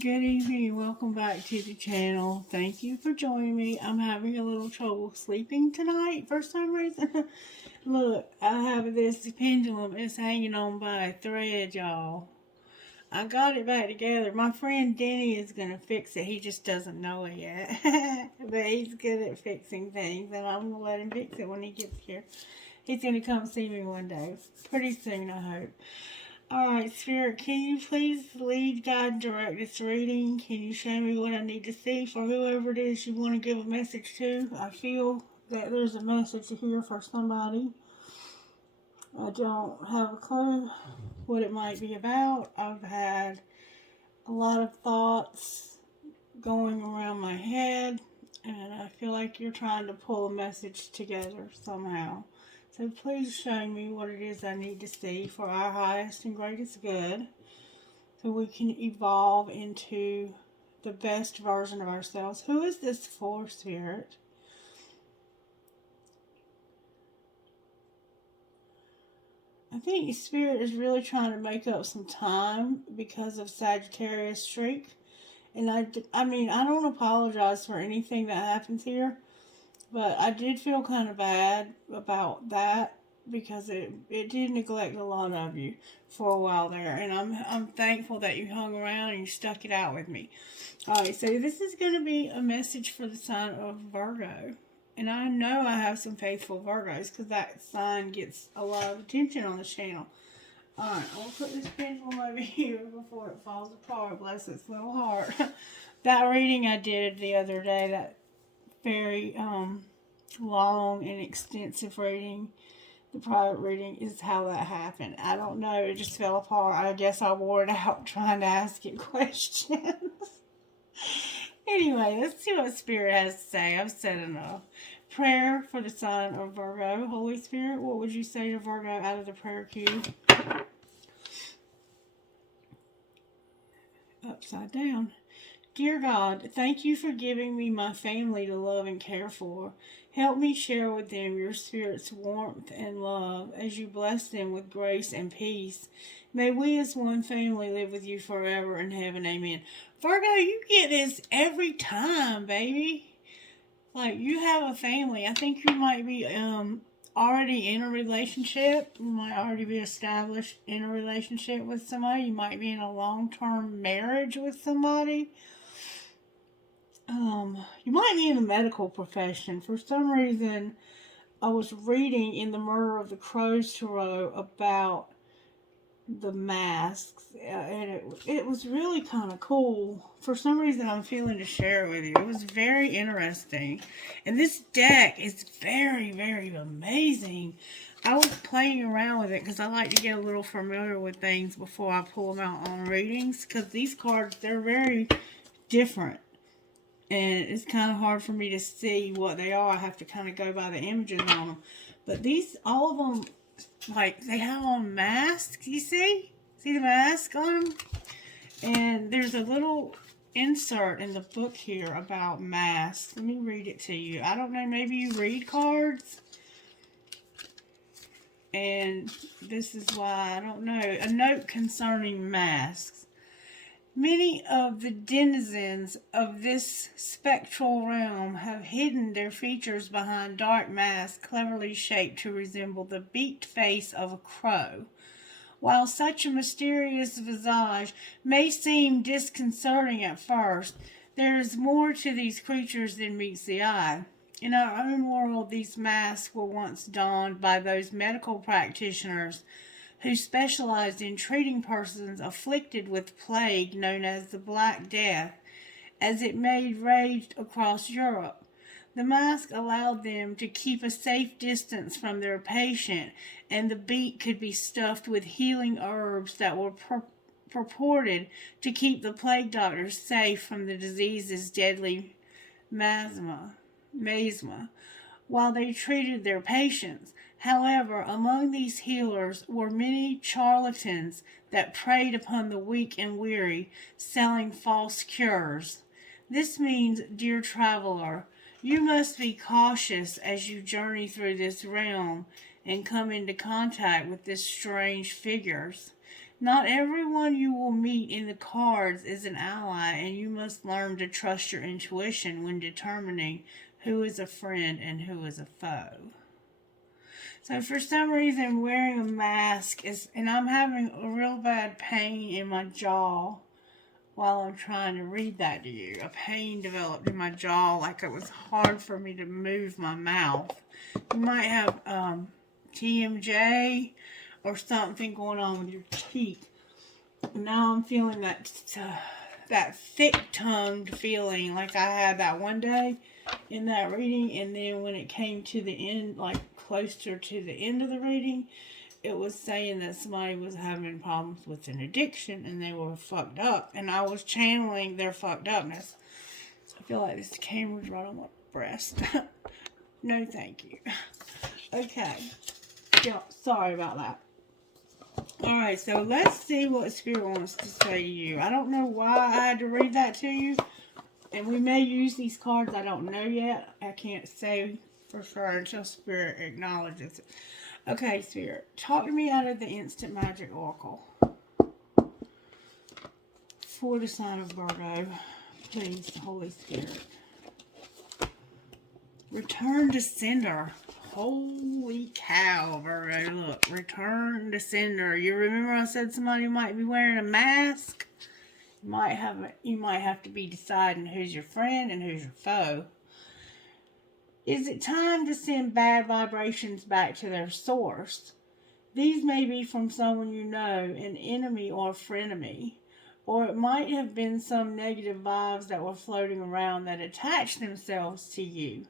Good evening and welcome back to the channel. Thank you for joining me. I'm having a little trouble sleeping tonight for some reason. Look, I have this pendulum. It's hanging on by a thread, y'all. I got it back together. My friend Denny is going to fix it. He just doesn't know it yet. But he's good at fixing things, and I'm going to let him fix it when he gets here. He's going to come see me one day. Pretty soon, I hope. Alright, Spirit, can you please lead, guide, and direct this reading? Can you show me what I need to see for whoever it is you want to give a message to? I feel that there's a message here for somebody. I don't have a clue what it might be about. I've had a lot of thoughts going around my head, and I feel like you're trying to pull a message together somehow. So please show me what it is I need to see for our highest and greatest good, so we can evolve into the best version of ourselves. Who is this for, Spirit? I think Spirit is really trying to make up some time because of Sagittarius streak. And I mean, I don't apologize for anything that happens here. But I did feel kind of bad about that because it did neglect a lot of you for a while there. And I'm thankful that you hung around and you stuck it out with me. Alright, so this is going to be a message for the sign of Virgo. And I know I have some faithful Virgos because that sign gets a lot of attention on the channel. Alright, I'll put this pendulum over here before it falls apart. Bless its little heart. That reading I did the other day, that very long and extensive reading, the private reading, is how that happened. I don't know, it just fell apart. I guess I wore it out trying to ask it questions. Anyway, let's see what Spirit has to say. I've said enough. Prayer for the sign of Virgo. Holy Spirit, what would you say to Virgo out of the prayer cube? Upside down. Dear God, thank you for giving me my family to love and care for. Help me share with them your Spirit's warmth and love as you bless them with grace and peace. May we as one family live with you forever in heaven. Amen. Virgo, you get this every time, baby. Like, you have a family. I think you might be already in a relationship. You might already be established in a relationship with somebody. You might be in a long-term marriage with somebody. You might be in the medical profession. For some reason, I was reading in the Murder of the Crows Tarot about the masks, and it was really kind of cool. For some reason, I'm feeling to share it with you. It was very interesting. And this deck is very, very amazing. I was playing around with it because I like to get a little familiar with things before I pull them out on readings, because these cards, they're very different. And it's kind of hard for me to see what they are. I have to kind of go by the images on them. But these, all of them, like, they have on masks, you see? See the mask on them? And there's a little insert in the book here about masks. Let me read it to you. I don't know, maybe you read cards? And this is why, I don't know. A note concerning masks. Many of the denizens of this spectral realm have hidden their features behind dark masks cleverly shaped to resemble the beaked face of a crow. While such a mysterious visage may seem disconcerting at first, there is more to these creatures than meets the eye. In our own world, these masks were once donned by those medical practitioners who specialized in treating persons afflicted with plague known as the Black Death, as it made rage across Europe. The mask allowed them to keep a safe distance from their patient, and the beak could be stuffed with healing herbs that were purported to keep the plague doctors safe from the disease's deadly miasma, while they treated their patients. However, among these healers were many charlatans that preyed upon the weak and weary, selling false cures. This means, dear traveler, you must be cautious as you journey through this realm and come into contact with these strange figures. Not everyone you will meet in the cards is an ally, and you must learn to trust your intuition when determining who is a friend and who is a foe. So for some reason, wearing a mask and I'm having a real bad pain in my jaw while I'm trying to read that to you. A pain developed in my jaw, like it was hard for me to move my mouth. You might have TMJ or something going on with your teeth. Now I'm feeling that thick-tongued feeling like I had that one day in that reading, and then when it came to the end, like closer to the end of the reading, it was saying that somebody was having problems with an addiction and they were fucked up, and I was channeling their fucked upness. I feel like this camera's right on my breast. No, thank you. Okay. Yeah, sorry about that. Alright, so let's see what Spirit wants to say to you. I don't know why I had to read that to you. And we may use these cards. I don't know yet. I can't say for sure until Spirit acknowledges it. Okay, Spirit. Talk to me out of the Instant Magic Oracle. For the Son of Virgo. Please, Holy Spirit. Return to sender. Holy cow, Virgo. Look, return to sender. You remember I said somebody might be wearing a mask? You might have to be deciding who's your friend and who's your foe. Is it time to send bad vibrations back to their source? These may be from someone you know, an enemy or a frenemy. Or it might have been some negative vibes that were floating around that attached themselves to you.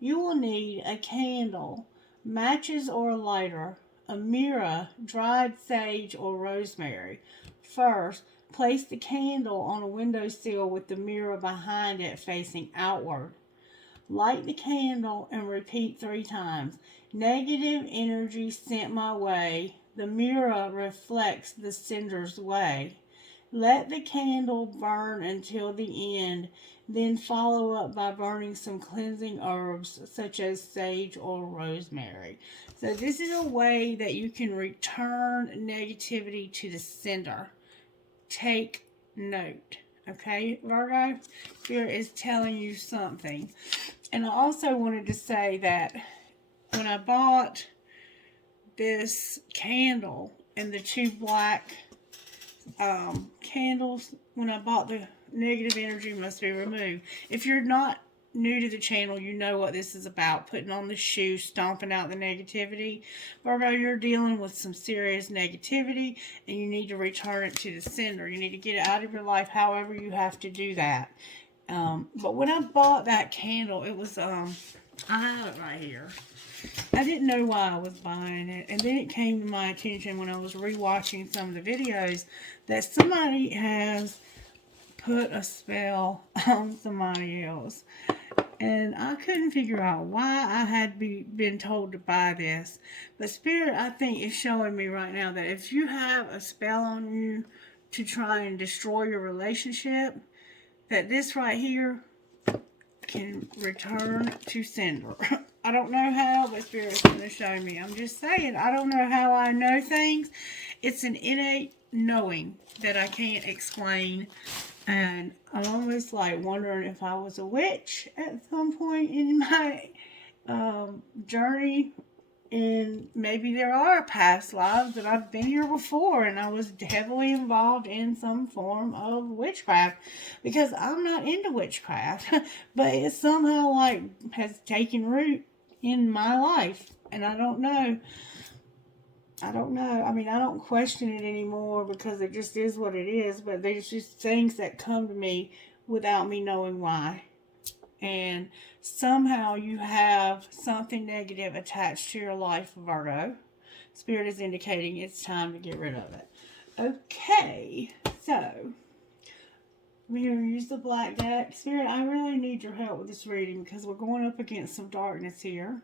You will need a candle, matches or a lighter, a mirror, dried sage or rosemary. First, place the candle on a windowsill with the mirror behind it facing outward. Light the candle and repeat 3 times. Negative energy sent my way. The mirror reflects the sender's way. Let the candle burn until the end, then follow up by burning some cleansing herbs such as sage or rosemary. So this is a way that you can return negativity to the sender. Take note. Okay, Virgo? Spirit is telling you something. And I also wanted to say that when I bought this candle and the 2 black candles, when I bought the negative energy must be removed. If you're not new to the channel, you know what this is about. Putting on the shoe, stomping out the negativity. Virgo, you're dealing with some serious negativity and you need to return it to the sender. You need to get it out of your life however you have to do that. But when I bought that candle, it was, I have it right here. I didn't know why I was buying it. And then it came to my attention when I was rewatching some of the videos that somebody has put a spell on somebody else. And I couldn't figure out why I had been told to buy this. But Spirit, I think, is showing me right now that if you have a spell on you to try and destroy your relationship, that this right here can return to sender. I don't know how, but Spirit's going to show me. I'm just saying, I don't know how I know things. It's an innate knowing that I can't explain. And I'm almost like wondering if I was a witch at some point in my journey. And maybe there are past lives that I've been here before and I was heavily involved in some form of witchcraft. Because I'm not into witchcraft. But it somehow like has taken root in my life. And I don't know. I mean, I don't question it anymore because it just is what it is. But there's just things that come to me without me knowing why. And somehow you have something negative attached to your life, Virgo. Spirit is indicating it's time to get rid of it. Okay, so we're going to use the black deck. Spirit, I really need your help with this reading because we're going up against some darkness here.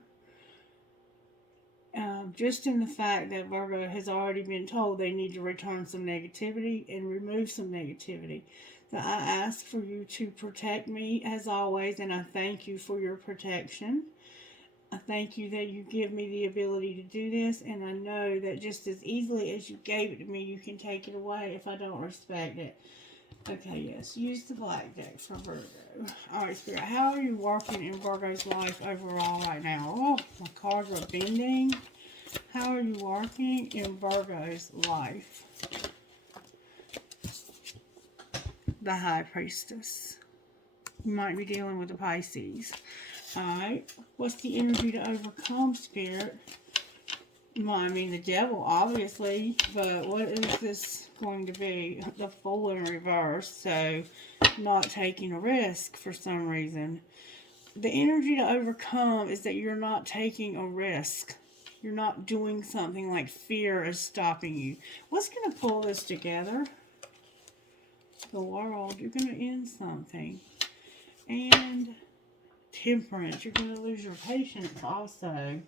Just in the fact that Virgo has already been told they need to return some negativity and remove some negativity. So I ask for you to protect me as always, and I thank you for your protection. I thank you that you give me the ability to do this, and I know that just as easily as you gave it to me, you can take it away if I don't respect it. Okay, yes, use the black deck for Virgo. Alright, Spirit, how are you working in Virgo's life overall right now? Oh, my cards are bending. How are you working in Virgo's life? The High Priestess. You might be dealing with the Pisces. Alright, what's the energy to overcome, Spirit? Well, I mean, the Devil, obviously, but what is this going to be? The Fool in reverse, so not taking a risk for some reason. The energy to overcome is that you're not taking a risk. You're not doing something like fear is stopping you. What's going to pull this together? The World. You're going to end something. And Temperance. You're going to lose your patience also.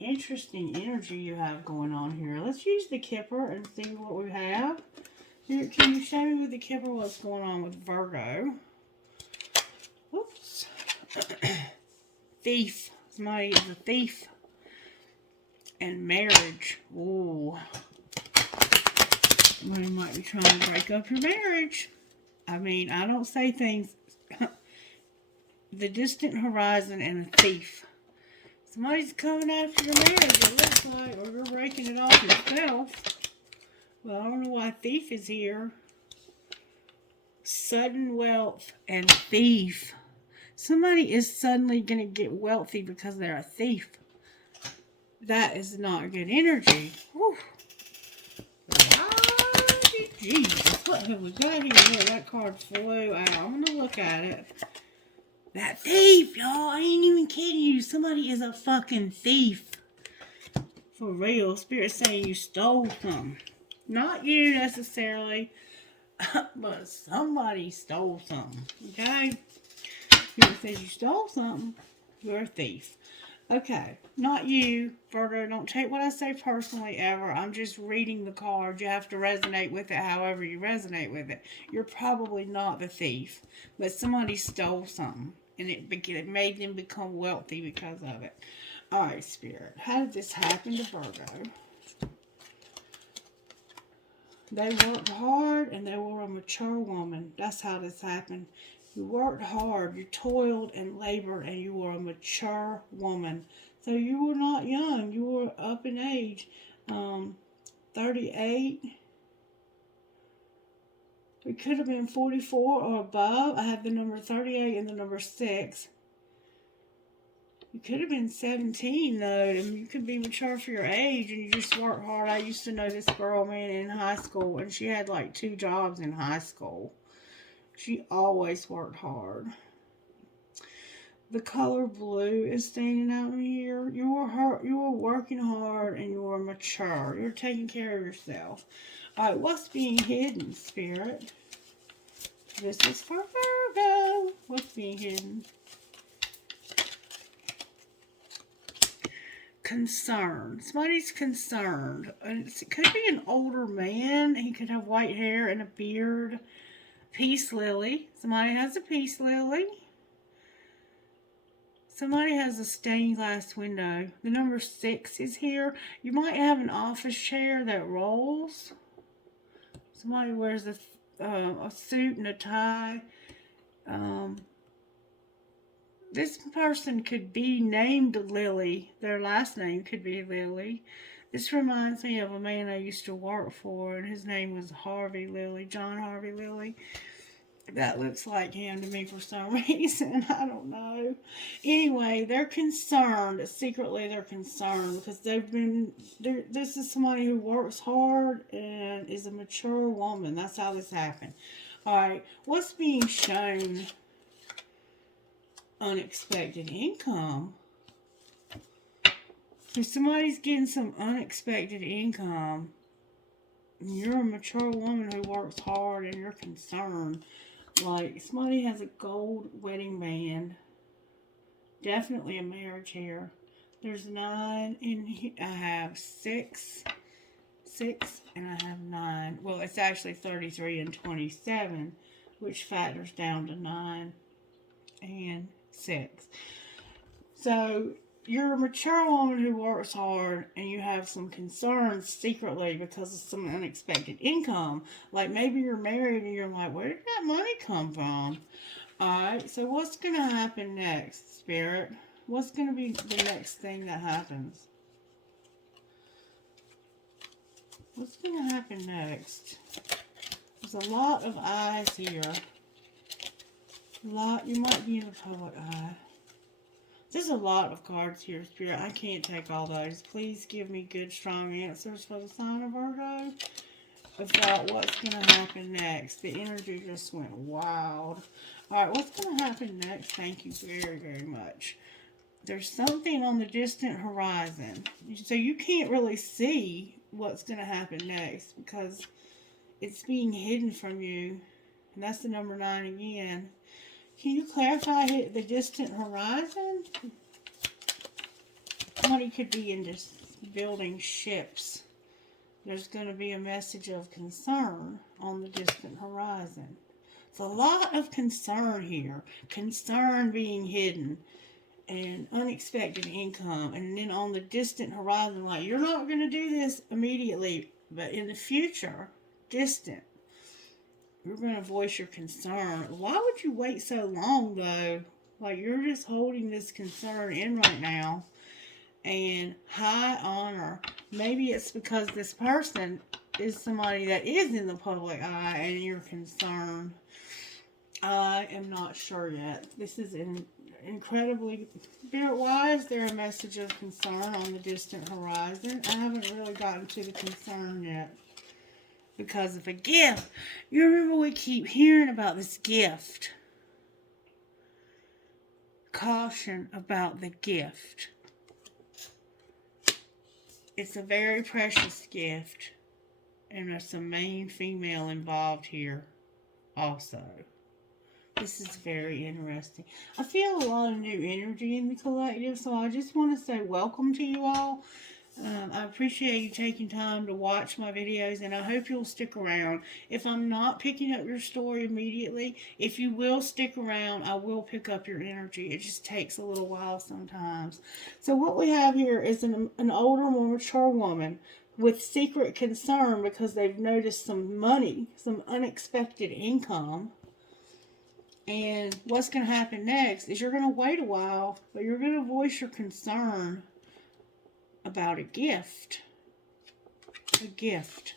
Interesting energy you have going on here. Let's use the Kipper and see what we have. Here, can you show me with the Kipper what's going on with Virgo? Whoops. Thief. Somebody is a thief. And marriage. Ooh. You might be trying to break up your marriage. I mean, I don't say things. The distant horizon and a thief. Somebody's coming after your marriage, it looks like, or you're breaking it off yourself. Well, I don't know why thief is here. Sudden wealth and thief. Somebody is suddenly going to get wealthy because they're a thief. That is not good energy. Whew. Jesus, what have we got here? Look, that card flew out. I'm going to look at it. That thief, y'all. I ain't even kidding you. Somebody is a fucking thief. For real. Spirit saying you stole something. Not you necessarily. But somebody stole something. Okay? Spirit says you stole something. You're a thief. Okay. Not you, Virgo. Don't take what I say personally ever. I'm just reading the card. You have to resonate with it however you resonate with it. You're probably not the thief. But somebody stole something. And it made them become wealthy because of it. Alright, Spirit. How did this happen to Virgo? They worked hard and they were a mature woman. That's how this happened. You worked hard. You toiled and labored and you were a mature woman. So you were not young. You were up in age. 38. It could have been 44 or above. I have the number 38 and the number 6. You could have been 17, though, and you could be mature for your age, and you just work hard. I used to know this girl, man, in high school, and she had, like, 2 jobs in high school. She always worked hard. The color blue is standing out in here. You were working hard, and you were mature. You're taking care of yourself. Alright, what's being hidden, Spirit? This is for Virgo. What's being hidden? Concerned. Somebody's concerned. It could be an older man. He could have white hair and a beard. Peace lily. Somebody has a peace lily. Somebody has a stained glass window. The number 6 is here. You might have an office chair that rolls. Somebody wears a suit and a tie. This person could be named Lily. Their last name could be Lily. This reminds me of a man I used to work for, and his name was Harvey Lilly, John Harvey Lilly. That looks like him to me for some reason. I don't know. Anyway, they're concerned. Secretly, they're concerned because this is somebody who works hard and is a mature woman. That's how this happened. Alright, what's being shown? Unexpected income. If somebody's getting some unexpected income, you're a mature woman who works hard and you're concerned. Like, somebody has a gold wedding band. Definitely a marriage here. There's 9 in here. I have 6, and I have 9. Well, it's actually 33 and 27, which factors down to 9 and 6. So, you're a mature woman who works hard and you have some concerns secretly because of some unexpected income. Like maybe you're married and you're like, where did that money come from? Alright, so what's going to happen next, Spirit? What's going to be the next thing that happens? What's going to happen next? There's a lot of eyes here. You might be in the public eye. There's a lot of cards here, Spirit. I can't take all those. Please give me good, strong answers for the Son of Virgo about what's going to happen next. The energy just went wild. Alright, what's going to happen next? Thank you very, very much. There's something on the distant horizon. So you can't really see what's going to happen next because it's being hidden from you. And that's the number 9 again. Can you clarify the distant horizon? Somebody could be in just building ships. There's going to be a message of concern on the distant horizon. It's a lot of concern here. Concern being hidden and unexpected income. And then on the distant horizon, like you're not going to do this immediately, but in the future, distant, you're going to voice your concern. Why would you wait so long, though? Like, you're just holding this concern in right now. And high honor. Maybe it's because this person is somebody that is in the public eye and you're concerned. I am not sure yet. This is incredibly... Spirit, why is there a message of concern on the distant horizon? I haven't really gotten to the concern yet. Because of a gift. You remember we keep hearing about this gift. Caution about the gift. It's a very precious gift. And there's some main female involved here also. This is very interesting. I feel a lot of new energy in the collective, so I just want to say welcome to you all. I appreciate you taking time to watch my videos, and I hope you'll stick around. If I'm not picking up your story immediately, if you will stick around, I will pick up your energy. It just takes a little while sometimes. So what we have here is an older, more mature woman with secret concern because they've noticed some money, some unexpected income. And what's going to happen next is you're going to wait a while, but you're going to voice your concern about a gift. A gift.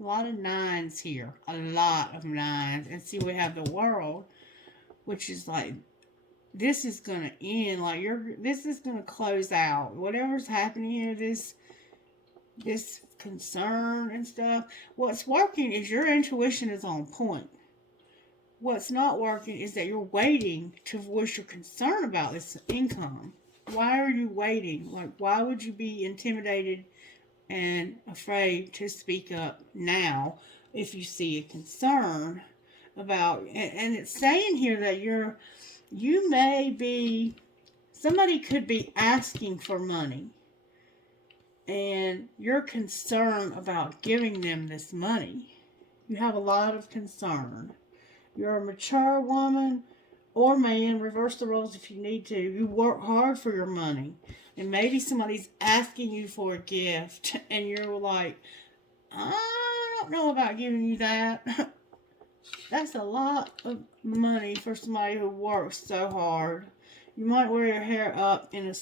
A lot of 9s here. A lot of 9s. And see, we have the World, which is like, this is going to end. Like, this is going to close out. Whatever's happening here, this concern and stuff. What's working is your intuition is on point. What's not working is that you're waiting to voice your concern about this income. Why are you waiting? Like, why would you be intimidated and afraid to speak up now if you see a concern about, and it's saying here that you may be, somebody could be asking for money and you're concerned about giving them this money. You have a lot of concern. You're a mature woman or man, reverse the roles if you need to. You work hard for your money. And maybe somebody's asking you for a gift. And you're like, I don't know about giving you that. That's a lot of money for somebody who works so hard. You might wear your hair up in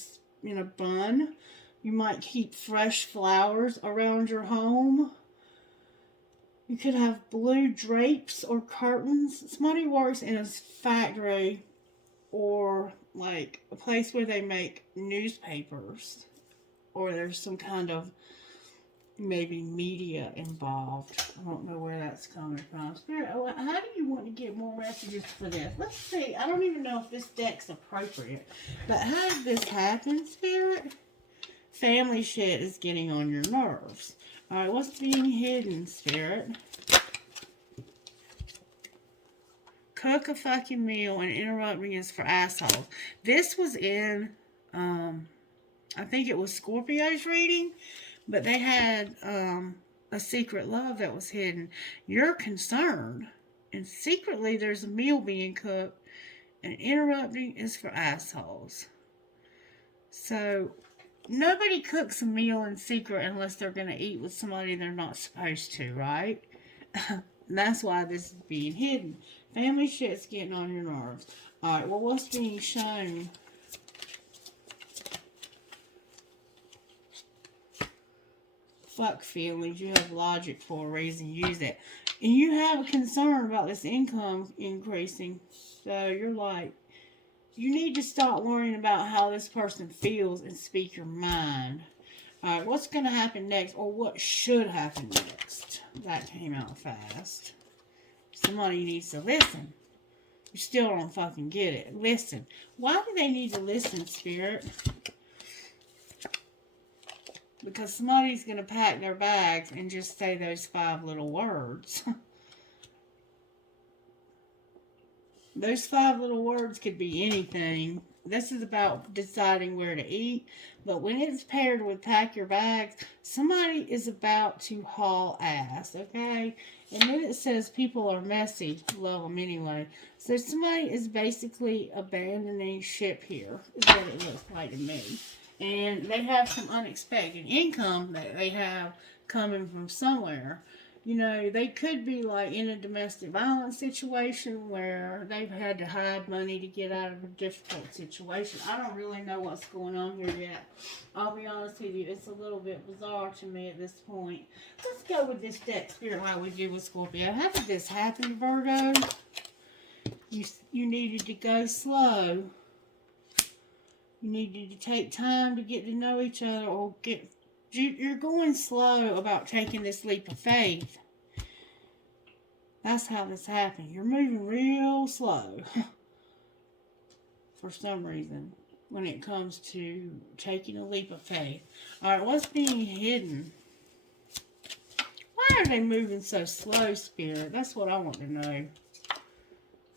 a bun. You might keep fresh flowers around your home. You could have blue drapes or curtains. Somebody works in a factory or like a place where they make newspapers. Or there's some kind of maybe media involved. I don't know where that's coming from. Spirit, how do you want to get more messages for this? Let's see. I don't even know if this deck's appropriate. But how did this happen, Spirit? Family shit is getting on your nerves. Alright, what's being hidden, Spirit? Cook a fucking meal and interrupting is for assholes. This was in, I think it was Scorpio's reading, but they had a secret love that was hidden. You're concerned, and secretly there's a meal being cooked, and interrupting is for assholes. So, nobody cooks a meal in secret unless they're going to eat with somebody they're not supposed to, right? And that's why this is being hidden. Family shit's getting on your nerves. Alright, well, what's being shown? Fuck feelings. You have logic for a reason. Use it. And you have a concern about this income increasing. So you're like, you need to stop worrying about how this person feels and speak your mind. Alright, what's going to happen next? Or what should happen next? That came out fast. Somebody needs to listen. You still don't fucking get it. Listen. Why do they need to listen, Spirit? Because somebody's going to pack their bags and just say those 5 little words. Those 5 little words could be anything. This is about deciding where to eat. But when it's paired with pack your bags, somebody is about to haul ass, okay? And then it says people are messy. Love them anyway. So somebody is basically abandoning ship here, is what it looks like to me. And they have some unexpected income that they have coming from somewhere. You know, they could be like in a domestic violence situation where they've had to hide money to get out of a difficult situation. I don't really know what's going on here yet. I'll be honest with you, it's a little bit bizarre to me at this point. Let's go with this deck, Spirit, like we did with Scorpio. How did this happen, Virgo? You needed to go slow. You needed to take time to get to know each other, or you're going slow about taking this leap of faith. That's how this happened. You're moving real slow for some reason when it comes to taking a leap of faith. Alright, what's being hidden? Why are they moving so slow, Spirit? That's what I want to know.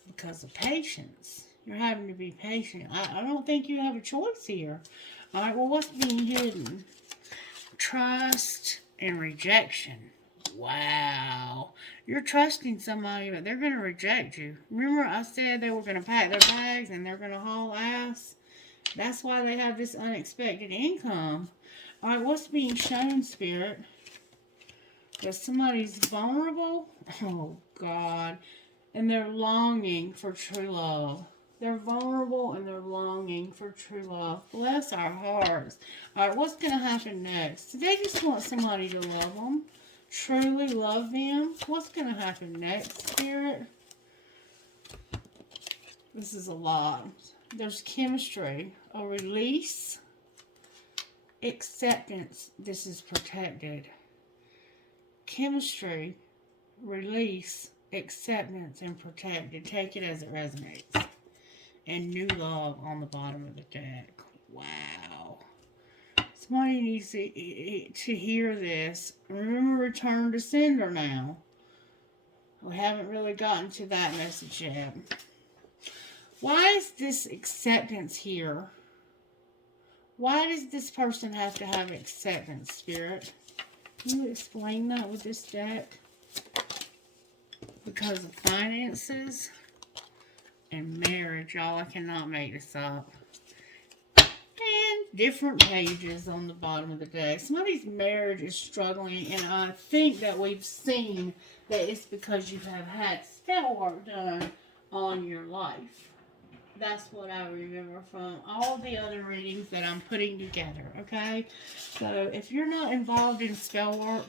Because of patience. You're having to be patient. I don't think you have a choice here. Alright, well, what's being hidden? Trust and rejection. Wow. You're trusting somebody, but they're going to reject you. Remember I said they were going to pack their bags and they're going to haul ass? That's why they have this unexpected income. Alright, what's being shown, Spirit? That somebody's vulnerable? Oh, God. And they're longing for true love. They're vulnerable and they're longing for true love. Bless our hearts. Alright, what's going to happen next? Do they just want somebody to love them? Truly love them? What's going to happen next, Spirit? This is a lot. There's chemistry, a release, acceptance. This is protected. Chemistry, release, acceptance, and protected. Take it as it resonates. And new love on the bottom of the deck. Wow. Somebody needs to hear this. Remember, return to sender now. We haven't really gotten to that message yet. Why is this acceptance here? Why does this person have to have acceptance, Spirit? Can you explain that with this deck? Because of finances and marriage, y'all. I cannot make this up. And different pages on the bottom of the deck. Somebody's marriage is struggling, and I think that we've seen that it's because you have had spell work done on your life. That's what I remember from all the other readings that I'm putting together, okay? So if you're not involved in spell work,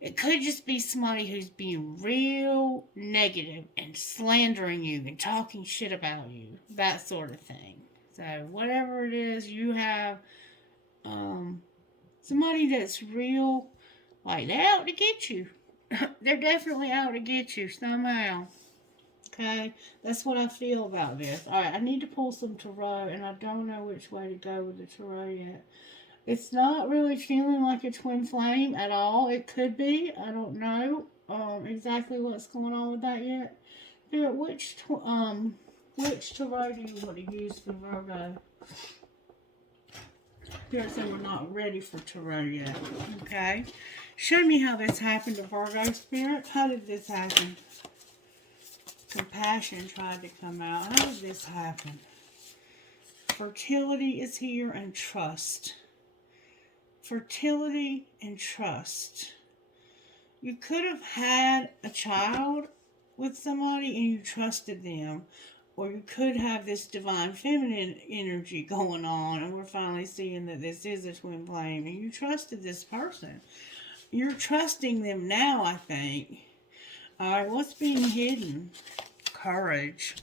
it could just be somebody who's being real negative and slandering you and talking shit about you. That sort of thing. So whatever it is, you have somebody that's real, like they're out to get you. They're definitely out to get you somehow. Okay? That's what I feel about this. Alright, I need to pull some tarot, and I don't know which way to go with the tarot yet. It's not really feeling like a twin flame at all. It could be. I don't know exactly what's going on with that yet. Spirit, which tarot do you want to use for Virgo? Spirit said we're not ready for tarot yet. Okay. Show me how this happened to Virgo, Spirit. How did this happen? Compassion tried to come out. How did this happen? Fertility is here and trust. Fertility and trust. You could have had a child with somebody and you trusted them. Or you could have this divine feminine energy going on, and we're finally seeing that this is a twin flame, and you trusted this person. You're trusting them now, I think. Alright, what's being hidden? Courage.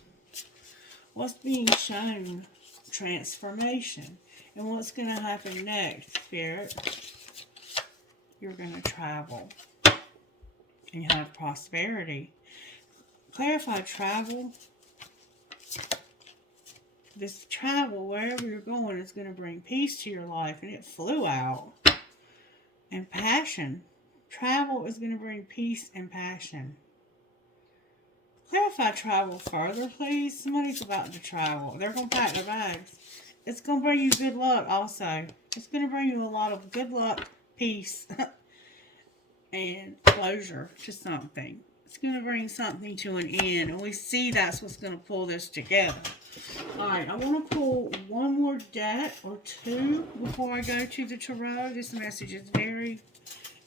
What's being shown? Transformation. And what's going to happen next, Spirit? You're going to travel. And you have prosperity. Clarify travel. This travel, wherever you're going, is going to bring peace to your life. And it flew out. And passion. Travel is going to bring peace and passion. Clarify travel further, please. Somebody's about to travel. They're going to pack their bags. It's going to bring you good luck also. It's going to bring you a lot of good luck, peace, and closure to something. It's going to bring something to an end. And we see that's what's going to pull this together. Alright, I want to pull one more deck or two before I go to the tarot. This message is very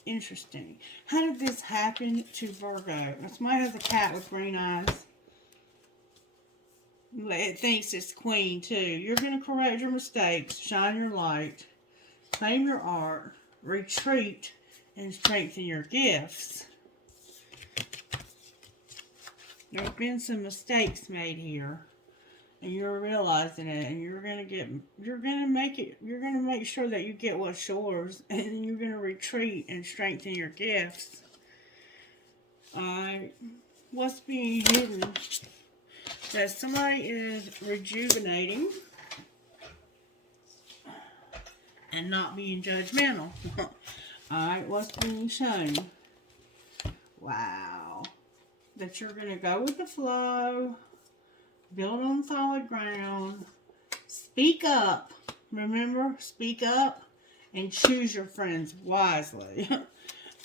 interesting. How did this happen to Virgo? Somebody has a cat with green eyes. It thinks it's queen too. You're going to correct your mistakes, shine your light, claim your art, retreat, and strengthen your gifts. There have been some mistakes made here. And you're realizing it, and you're gonna make sure that you get what's yours, and you're gonna retreat and strengthen your gifts. Alright, what's being hidden? That somebody is rejuvenating and not being judgmental. Alright, what's being shown? Wow, that you're gonna go with the flow. Build on solid ground. Speak up. Remember, speak up and choose your friends wisely.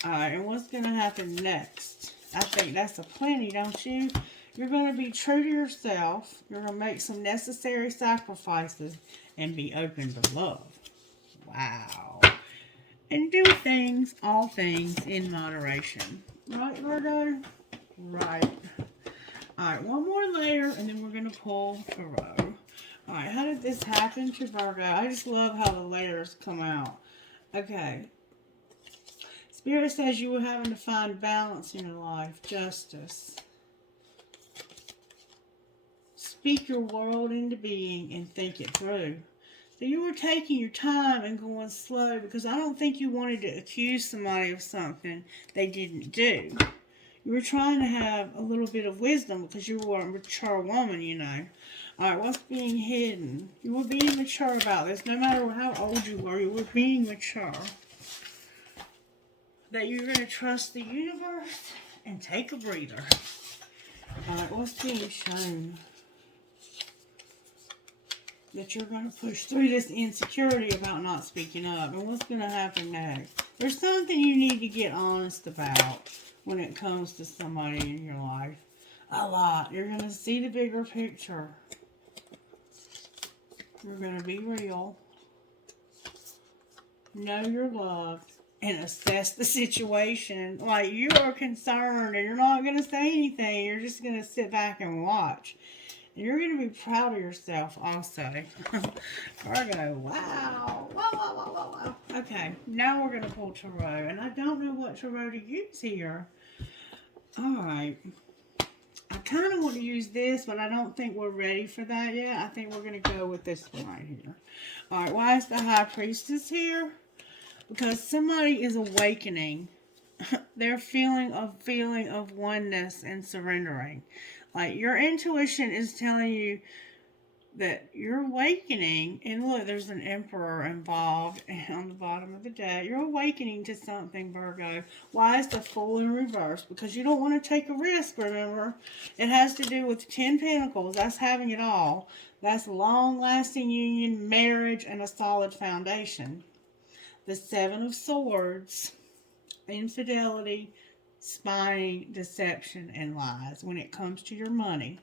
Alright, and what's going to happen next? I think that's a plenty, don't you? You're going to be true to yourself. You're going to make some necessary sacrifices and be open to love. Wow. And do things, all things, in moderation. Right, Virgo? Right. Alright, one more layer, and then we're going to pull tarot. Alright, how did this happen to Virgo? I just love how the layers come out. Okay. Spirit says you were having to find balance in your life. Justice. Speak your world into being and think it through. So you were taking your time and going slow because I don't think you wanted to accuse somebody of something they didn't do. You were trying to have a little bit of wisdom because you were a mature woman, you know. Alright, what's being hidden? You were being mature about this. No matter how old you were being mature. That you're going to trust the universe and take a breather. Alright, what's being shown? That you're going to push through this insecurity about not speaking up. And what's going to happen next? There's something you need to get honest about when it comes to somebody in your life. A lot. You're going to see the bigger picture. You're going to be real. Know your love. And assess the situation. Like, you are concerned and you're not going to say anything. You're just going to sit back and watch. And you're going to be proud of yourself also. Virgo, wow. Wow, wow, wow, wow, wow. Okay, now we're going to pull tarot. And I don't know what tarot to use here. Alright. I kind of want to use this, but I don't think we're ready for that yet. I think we're going to go with this one right here. Alright, why is the High Priestess here? Because somebody is awakening. They're feeling of oneness and surrendering. Like, your intuition is telling you that you're awakening. And look, there's an Emperor involved on the bottom of the deck. You're awakening to something, Virgo. Why is the Fool in reverse? Because you don't want to take a risk, remember? It has to do with 10 Pentacles. That's having it all. That's long-lasting union, marriage, and a solid foundation. The Seven of Swords, infidelity, spying, deception, and lies when it comes to your money.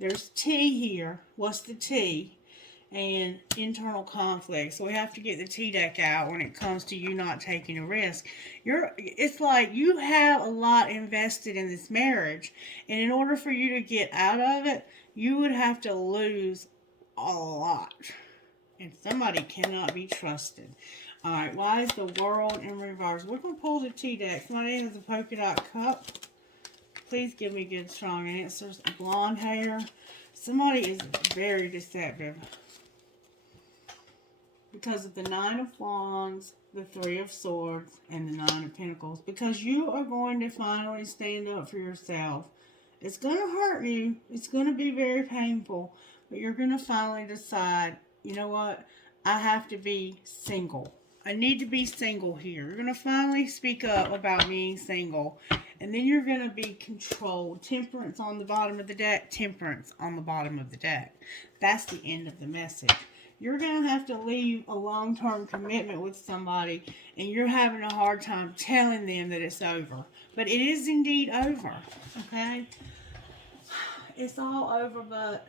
There's T here. What's the T? and internal conflict. So we have to get the T deck out when it comes to you not taking a risk. It's like you have a lot invested in this marriage, and in order for you to get out of it, you would have to lose a lot. And somebody cannot be trusted. Alright, why is the world in reverse? We're going to pull the T deck. Somebody has a polka dot cup. Please give me good, strong answers. Blonde hair. Somebody is very deceptive. Because of the Nine of Wands, the Three of Swords, and the Nine of Pentacles. Because you are going to finally stand up for yourself. It's going to hurt you. It's going to be very painful. But you're going to finally decide, you know what? I have to be single. I need to be single here. You're going to finally speak up about being single. And then you're going to be controlled. Temperance on the bottom of the deck. Temperance on the bottom of the deck. That's the end of the message. You're going to have to leave a long-term commitment with somebody, and you're having a hard time telling them that it's over. But it is indeed over, okay? It's all over, but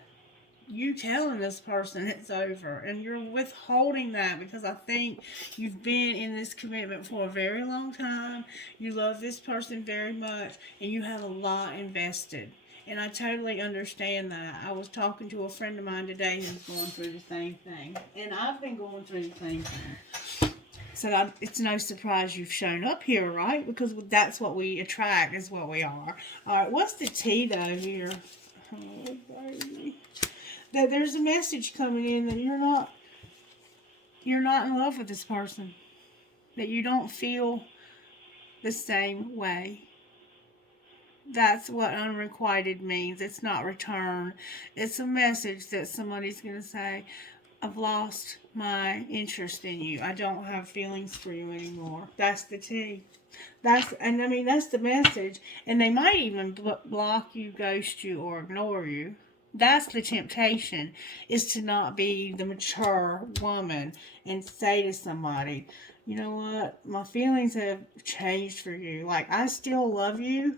you telling this person it's over, and you're withholding that because I think you've been in this commitment for a very long time. You love this person very much, and you have a lot invested. And I totally understand that. I was talking to a friend of mine today who's going through the same thing. And I've been going through the same thing. So it's no surprise you've shown up here, right? Because that's what we attract, is what we are. Alright, what's the T though here? Oh, baby. That there's a message coming in that you're not in love with this person. That you don't feel the same way. That's what unrequited means. It's not return. It's a message that somebody's going to say, I've lost my interest in you. I don't have feelings for you anymore. That's the T. That's the message. And they might even block you, ghost you, or ignore you. That's the temptation, is to not be the mature woman and say to somebody, you know what, my feelings have changed for you. Like, I still love you.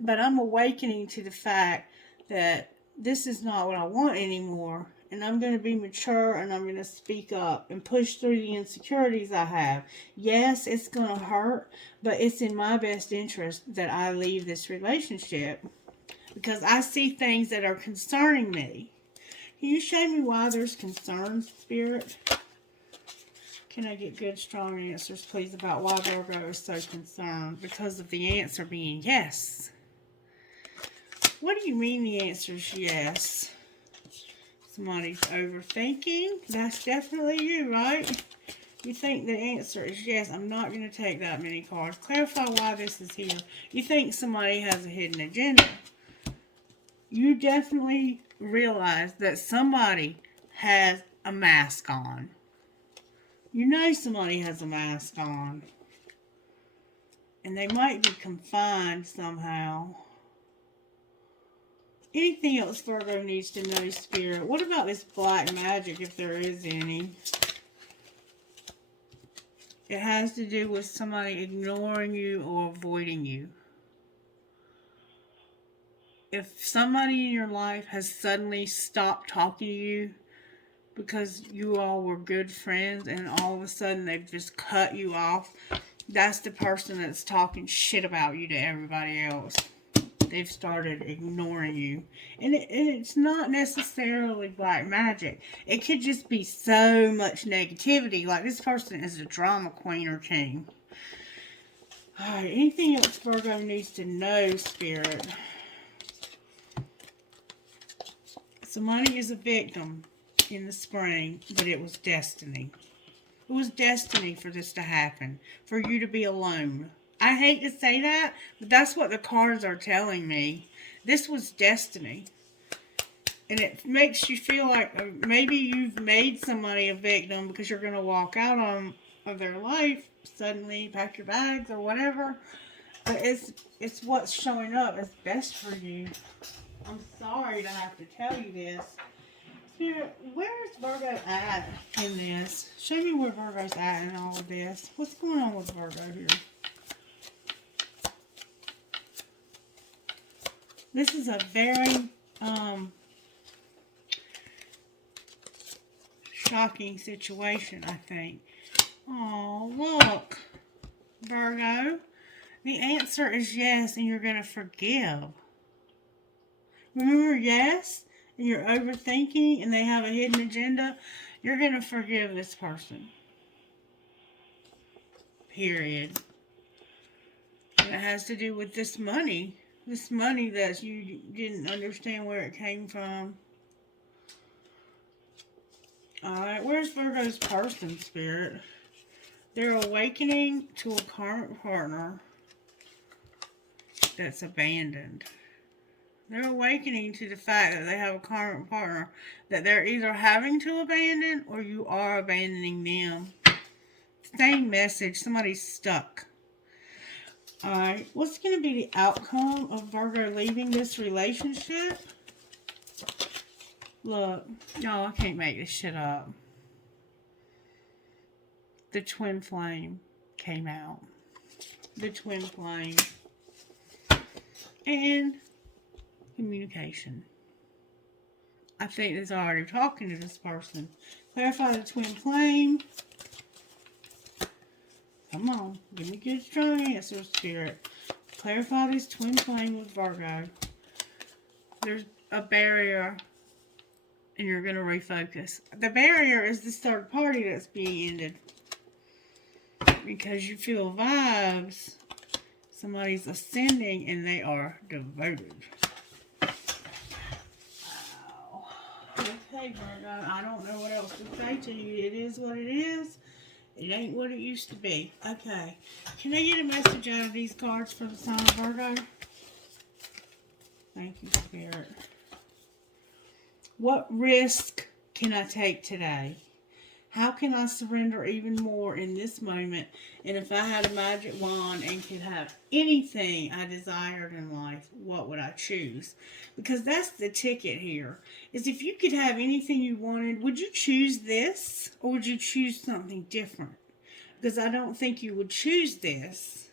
But I'm awakening to the fact that this is not what I want anymore. And I'm going to be mature, and I'm going to speak up and push through the insecurities I have. Yes, it's going to hurt, but it's in my best interest that I leave this relationship. Because I see things that are concerning me. Can you show me why there's concerns, Spirit? Can I get good, strong answers, please, about why Virgo is so concerned? Because of the answer being yes. What do you mean the answer is yes? Somebody's overthinking. That's definitely you, right? You think the answer is yes. I'm not going to take that many cards. Clarify why this is here. You think somebody has a hidden agenda. You definitely realize that somebody has a mask on. You know somebody has a mask on. And they might be confined somehow. Anything else Virgo needs to know, Spirit? What about this black magic, if there is any? It has to do with somebody ignoring you or avoiding you. If somebody in your life has suddenly stopped talking to you, because you all were good friends and all of a sudden they've just cut you off, that's the person that's talking shit about you to everybody else. They've started ignoring you. And it's not necessarily black magic. It could just be so much negativity. Like, this person is a drama queen or king. Alright, anything else Virgo needs to know, Spirit? Somebody is a victim in the spring, but it was destiny. It was destiny for this to happen, for you to be alone. I hate to say that, but that's what the cards are telling me. This was destiny. And it makes you feel like maybe you've made somebody a victim because you're going to walk out of their life, suddenly pack your bags or whatever. But it's what's showing up as best for you. I'm sorry to have to tell you this. Spirit, where is Virgo at in this? Show me where Virgo's at in all of this. What's going on with Virgo here? This is a very shocking situation, I think. Oh, look, Virgo. The answer is yes, and you're going to forgive. Remember, yes, and you're overthinking, and they have a hidden agenda. You're going to forgive this person. Period. And it has to do with this money. This money that you didn't understand where it came from. Alright, where's Virgo's person, Spirit? They're awakening to a current partner that's abandoned. They're awakening to the fact that they have a current partner that they're either having to abandon or you are abandoning them. Same message. Somebody's stuck. Alright, what's going to be the outcome of Virgo leaving this relationship? Look, y'all, I can't make this shit up. The twin flame came out. The twin flame. And communication. I think it's already talking to this person. Clarify the twin flame. Come on. Give me good strong answers, Spirit. Clarify this twin flame with Virgo. There's a barrier. And you're going to refocus. The barrier is this third party that's being ended. Because you feel vibes. Somebody's ascending and they are devoted. Wow. Okay, Virgo. I don't know what else to say to you. It is what it is. It ain't what it used to be. Okay. Can I get a message out of these cards for the Son of Virgo? Thank you, Spirit. What risk can I take today? How can I surrender even more in this moment? And if I had a magic wand and could have anything I desired in life, what would I choose? Because that's the ticket here. Is if you could have anything you wanted, would you choose this? Or would you choose something different? Because I don't think you would choose this.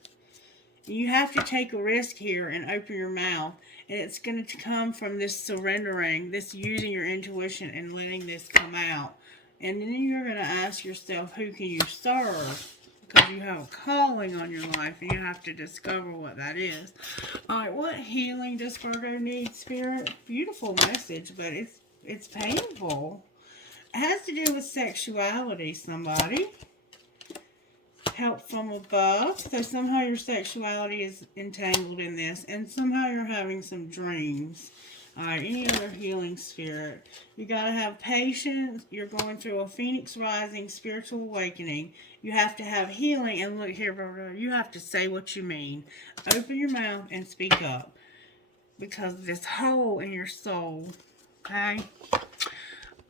You have to take a risk here and open your mouth. And it's going to come from this surrendering, this using your intuition and letting this come out. And then you're going to ask yourself, who can you serve? Because you have a calling on your life and you have to discover what that is. Alright, what healing does Virgo need, Spirit? Beautiful message, but it's painful. It has to do with sexuality, somebody. Help from above. So somehow your sexuality is entangled in this. And somehow you're having some dreams. Alright, any other healing, Spirit? You got to have patience. You're going through a phoenix rising spiritual awakening. You have to have healing. And look here, Virgo, you have to say what you mean. Open your mouth and speak up. Because of this hole in your soul. Okay?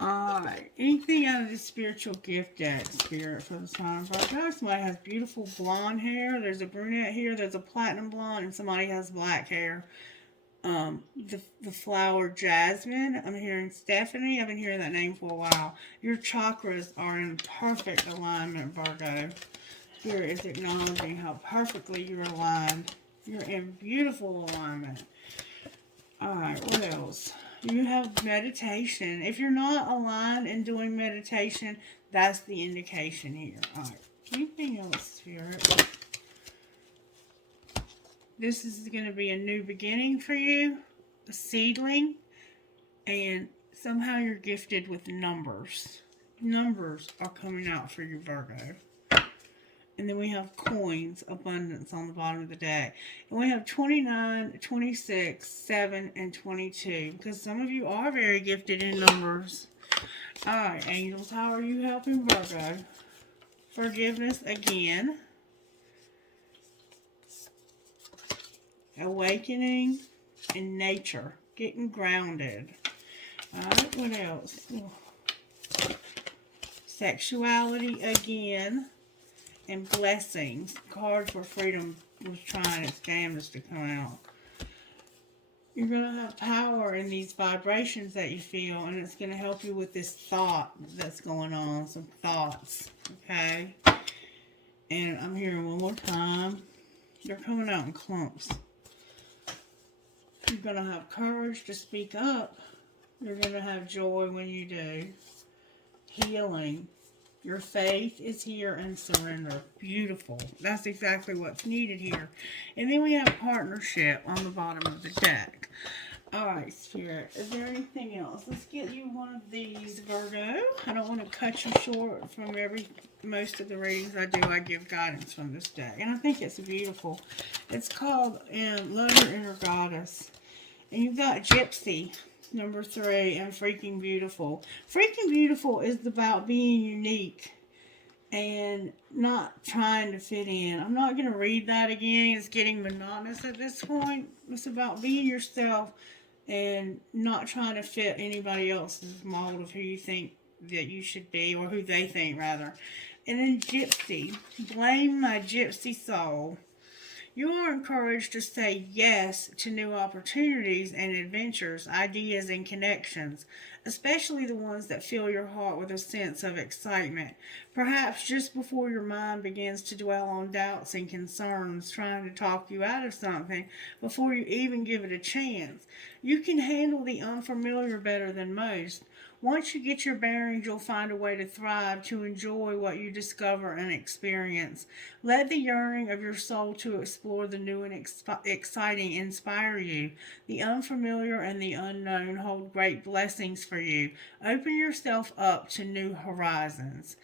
Alright, anything out of this spiritual gift deck, Spirit, for the Son of Virgo? Somebody has beautiful blonde hair. There's a brunette here. There's a platinum blonde. And somebody has black hair. The flower Jasmine. I'm hearing Stephanie. I've been hearing that name for a while. Your chakras are in perfect alignment, Virgo. Spirit is acknowledging how perfectly you're aligned. You're in beautiful alignment. Alright, what else? You have meditation. If you're not aligned and doing meditation, that's the indication here. Alright, anything else, Spirit? This is going to be a new beginning for you, a seedling, and somehow you're gifted with numbers. Numbers are coming out for you, Virgo. And then we have coins, abundance on the bottom of the deck. And we have 29, 26, 7, and 22. Because some of you are very gifted in numbers. Alright, angels, how are you helping Virgo? Forgiveness again. Awakening and nature. Getting grounded. Alright, what else? Sexuality again. And blessings. Card for freedom was trying its damnedest to come out. You're going to have power in these vibrations that you feel. And it's going to help you with this thought that's going on. Some thoughts. Okay? And I'm hearing one more time. They're coming out in clumps. You're going to have courage to speak up. You're going to have joy when you do. healing. Your faith is here and surrender. Beautiful. That's exactly what's needed here. And then we have partnership on the bottom of the deck. Alright, Spirit. Is there anything else? Let's get you one of these, Virgo. I don't want to cut you short from most of the readings I do. I give guidance from this deck. And I think it's beautiful. It's called Love Your Inner Goddess. And you've got Gypsy, number 3, and Freaking Beautiful. Freaking Beautiful is about being unique and not trying to fit in. I'm not going to read that again. It's getting monotonous at this point. It's about being yourself and not trying to fit anybody else's mold of who you think that you should be, or who they think, rather. And then Gypsy. Blame my gypsy soul. You are encouraged to say yes to new opportunities and adventures, ideas and connections, especially the ones that fill your heart with a sense of excitement. Perhaps just before your mind begins to dwell on doubts and concerns, trying to talk you out of something before you even give it a chance. You can handle the unfamiliar better than most. Once you get your bearings, you'll find a way to thrive, to enjoy what you discover and experience. Let the yearning of your soul to explore the new and exciting inspire you. The unfamiliar and the unknown hold great blessings for you. Open yourself up to new horizons.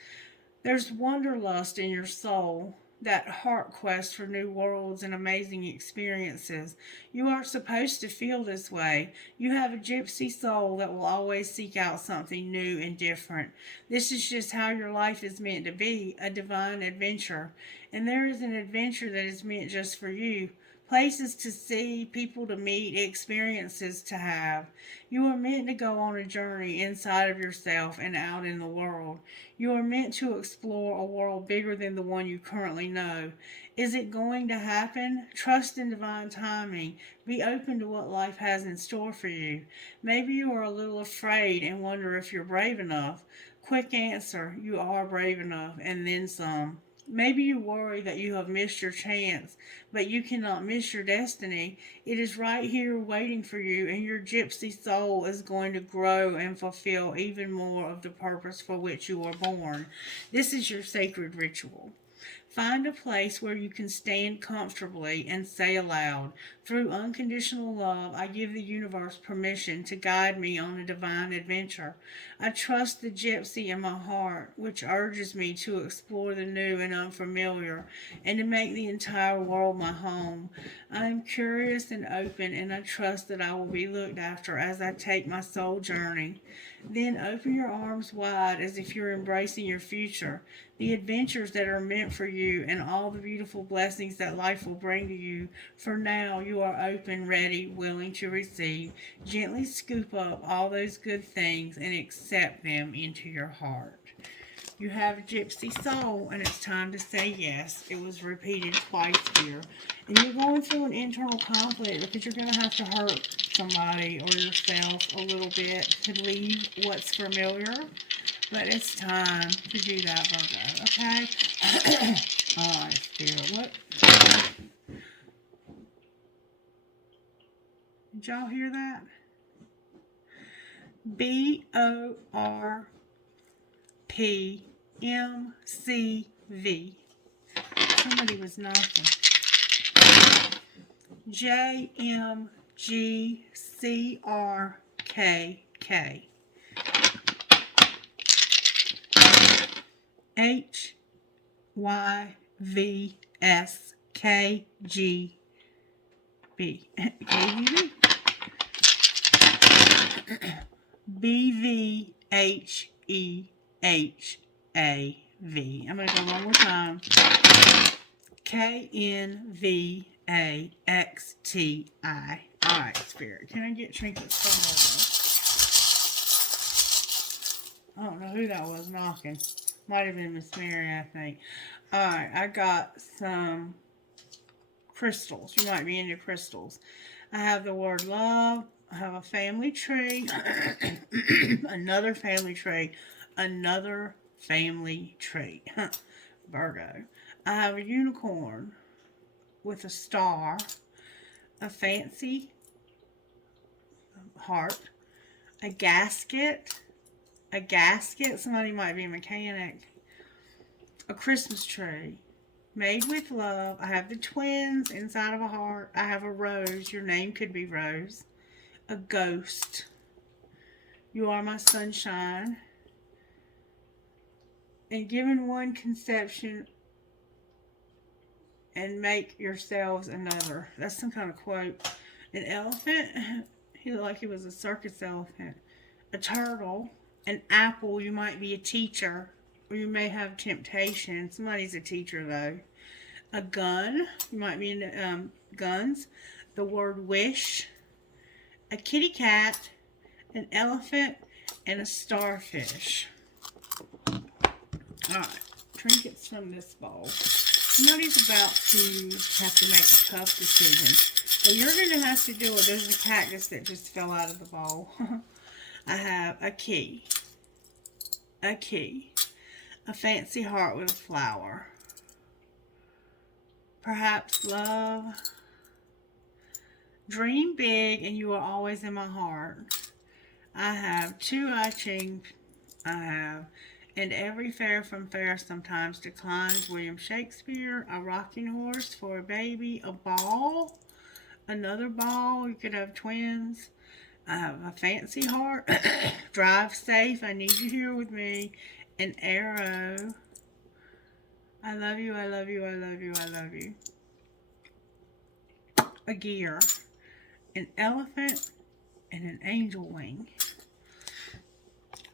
There's wanderlust in your soul, that heart quest for new worlds and amazing experiences. You are supposed to feel this way. You have a gypsy soul that will always seek out something new and different. This is just how your life is meant to be, a divine adventure. And there is an adventure that is meant just for you. Places to see, people to meet, experiences to have. You are meant to go on a journey inside of yourself and out in the world. You are meant to explore a world bigger than the one you currently know. Is it going to happen? Trust in divine timing. Be open to what life has in store for you. Maybe you are a little afraid and wonder if you're brave enough. Quick answer, you are brave enough, and then some. Maybe you worry that you have missed your chance, but you cannot miss your destiny. It is right here waiting for you, and your gypsy soul is going to grow and fulfill even more of the purpose for which you were born. This is your sacred ritual. Find a place where you can stand comfortably and say aloud, through unconditional love, I give the universe permission to guide me on a divine adventure. I trust the gypsy in my heart, which urges me to explore the new and unfamiliar, and to make the entire world my home. I am curious and open, and I trust that I will be looked after as I take my soul journey. Then open your arms wide as if you're embracing your future, the adventures that are meant for you, and all the beautiful blessings that life will bring to you. For now, you are open, ready, willing to receive. Gently scoop up all those good things and accept them into your heart. You have a gypsy soul, and it's time to say yes. It was repeated twice here. And you're going through an internal conflict because you're going to have to hurt somebody or yourself a little bit to leave what's familiar. But it's time to do that, Virgo, okay? Alright, Spirit, what? Did y'all hear that? BORPMCV. Somebody was knocking. JMGCRKK. HYVSKGB. KGB. BVHEHAV. I'm going to go one more time. KNVAXTI. Alright, Spirit. Can I get trinkets from I don't know who that was knocking. Might have been Miss Mary, I think. Alright, I got some crystals. You might be into crystals. I have the word love. I have a family tree. Another family tree. Another family tree. Virgo. I have a unicorn with a star. A fancy heart. A gasket. a gasket. Somebody might be a mechanic. A Christmas tree. Made with love. I have the twins inside of a heart. I have a rose. Your name could be Rose. A ghost. You are my sunshine. And given one conception and make yourselves another. That's some kind of quote. An elephant. He looked like he was a circus elephant. A turtle. An apple. You might be a teacher. Or you may have temptation. Somebody's a teacher, though. A gun. You might be in guns. The word wish. A kitty cat. An elephant. And a starfish. Alright. Trinkets from this bowl. Somebody's about to have to make a tough decision. So you're going to have to do it. There's a cactus that just fell out of the bowl. I have a key. A key. A fancy heart with a flower. Perhaps love. Dream big and you are always in my heart. I have two I Ching. I have and every fair from fair sometimes declines. William Shakespeare. A rocking horse for a baby. A ball. Another ball. You could have twins. I have a fancy heart. Drive safe. I need you here with me. An arrow. I love you, I love you, I love you, I love you. A gear. An elephant and an angel wing.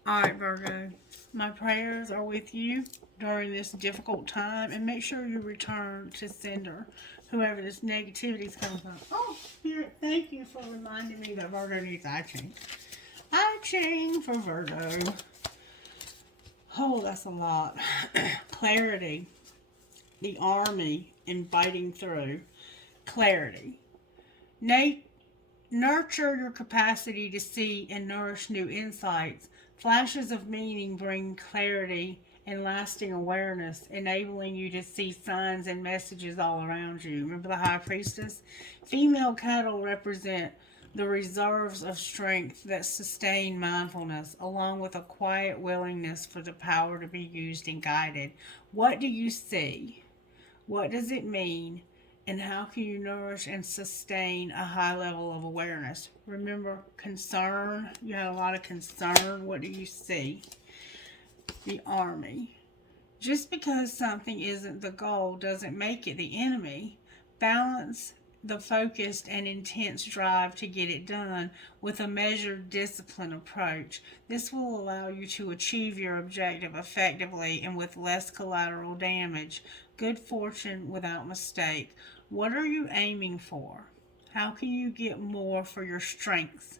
Alright, Virgo. My prayers are with you during this difficult time. And make sure you return to sender, whoever this negativity is coming from. Oh, Spirit, thank you for reminding me that Virgo needs I Ching. I Ching for Virgo. Oh, that's a lot. Clarity. The army in biting through. Clarity. Nurture your capacity to see and nourish new insights. Flashes of meaning bring clarity and lasting awareness, enabling you to see signs and messages all around you. Remember the High Priestess? Female cattle represent the reserves of strength that sustain mindfulness, along with a quiet willingness for the power to be used and guided. What do you see? What does it mean? And how can you nourish and sustain a high level of awareness? Remember, concern. You had a lot of concern. What do you see? The army. Just because something isn't the goal doesn't make it the enemy. Balance the focused and intense drive to get it done with a measured discipline approach. This will allow you to achieve your objective effectively and with less collateral damage. Good fortune without mistake. What are you aiming for? How can you get more for your strengths?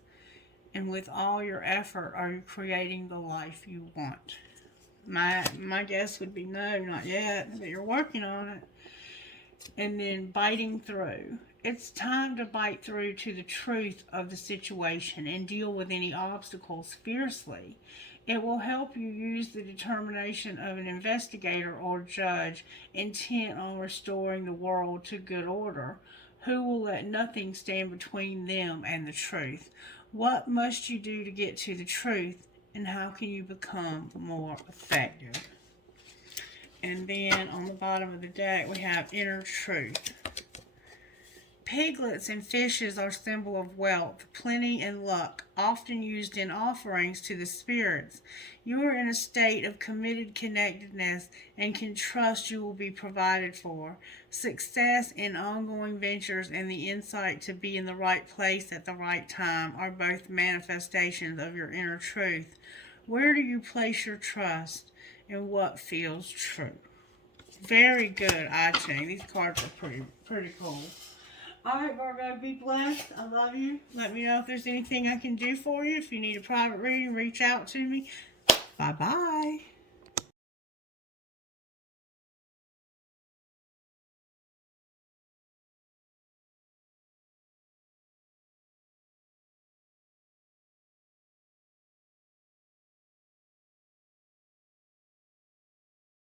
And with all your effort, are you creating the life you want? My guess would be no, not yet, but you're working on it. And then biting through. It's time to bite through to the truth of the situation and deal with any obstacles fiercely. It will help you use the determination of an investigator or judge intent on restoring the world to good order, who will let nothing stand between them and the truth. What must you do to get to the truth, and how can you become more effective? And then on the bottom of the deck, we have inner truth. Piglets and fishes are symbol of wealth, plenty, and luck, often used in offerings to the spirits. You are in a state of committed connectedness and can trust you will be provided for. Success in ongoing ventures and the insight to be in the right place at the right time are both manifestations of your inner truth. Where do you place your trust, and what feels true? Very good, I Ching. These cards are pretty cool. Alright, Virgo, be blessed. I love you. Let me know if there's anything I can do for you. If you need a private reading, reach out to me. Bye-bye.